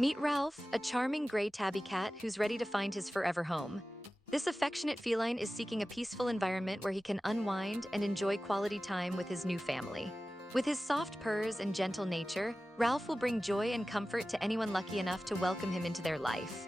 Meet Ralph, a charming gray tabby cat who's ready to find his forever home. This affectionate feline is seeking a peaceful environment where he can unwind and enjoy quality time with his new family. With his soft purrs and gentle nature, Ralph will bring joy and comfort to anyone lucky enough to welcome him into their life.